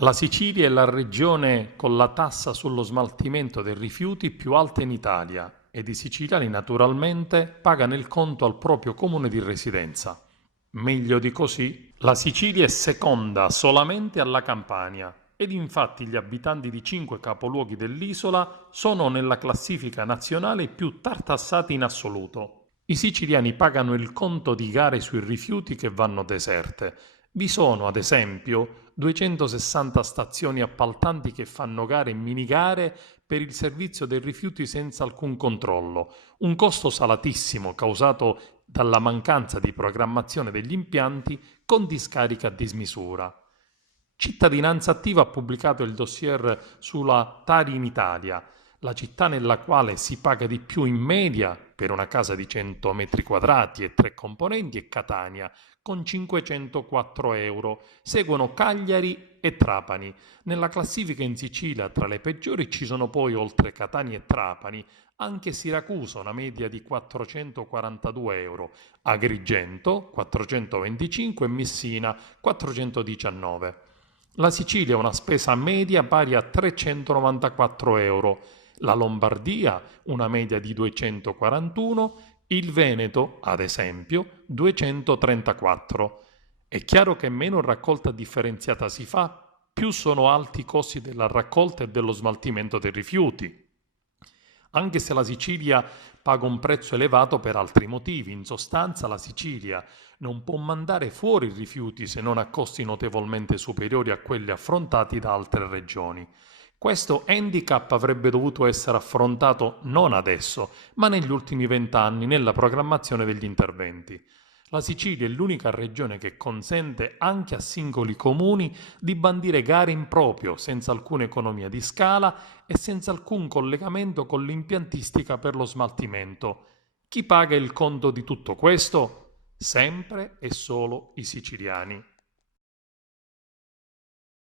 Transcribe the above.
La Sicilia è la regione con la tassa sullo smaltimento dei rifiuti più alta in Italia ed i siciliani naturalmente pagano il conto al proprio comune di residenza. Meglio di così, la Sicilia è seconda solamente alla Campania ed infatti gli abitanti di 5 capoluoghi dell'isola sono nella classifica nazionale più tartassati in assoluto. I siciliani pagano il conto di gare sui rifiuti che vanno deserte. Vi sono, ad esempio, 260 stazioni appaltanti che fanno gare e minigare per il servizio dei rifiuti senza alcun controllo, un costo salatissimo causato dalla mancanza di programmazione degli impianti con discarica a dismisura. Cittadinanza Attiva ha pubblicato il dossier sulla Tari in Italia, la città nella quale si paga di più in media per una casa di 100 metri quadrati e 3 componenti è Catania, con 504 euro. Seguono Cagliari e Trapani. Nella classifica in Sicilia tra le peggiori ci sono poi, oltre Catania e Trapani, anche Siracusa, una media di 442 euro, Agrigento 425 e Messina 419. La Sicilia ha una spesa media pari a 394 euro, la Lombardia una media di 241, il Veneto, ad esempio, 234. È chiaro che meno raccolta differenziata si fa, più sono alti i costi della raccolta e dello smaltimento dei rifiuti. Anche se la Sicilia paga un prezzo elevato per altri motivi, in sostanza la Sicilia non può mandare fuori i rifiuti se non a costi notevolmente superiori a quelli affrontati da altre regioni. Questo handicap avrebbe dovuto essere affrontato non adesso, ma negli ultimi 20 anni nella programmazione degli interventi. La Sicilia è l'unica regione che consente anche a singoli comuni di bandire gare in proprio, senza alcuna economia di scala e senza alcun collegamento con l'impiantistica per lo smaltimento. Chi paga il conto di tutto questo? Sempre e solo i siciliani.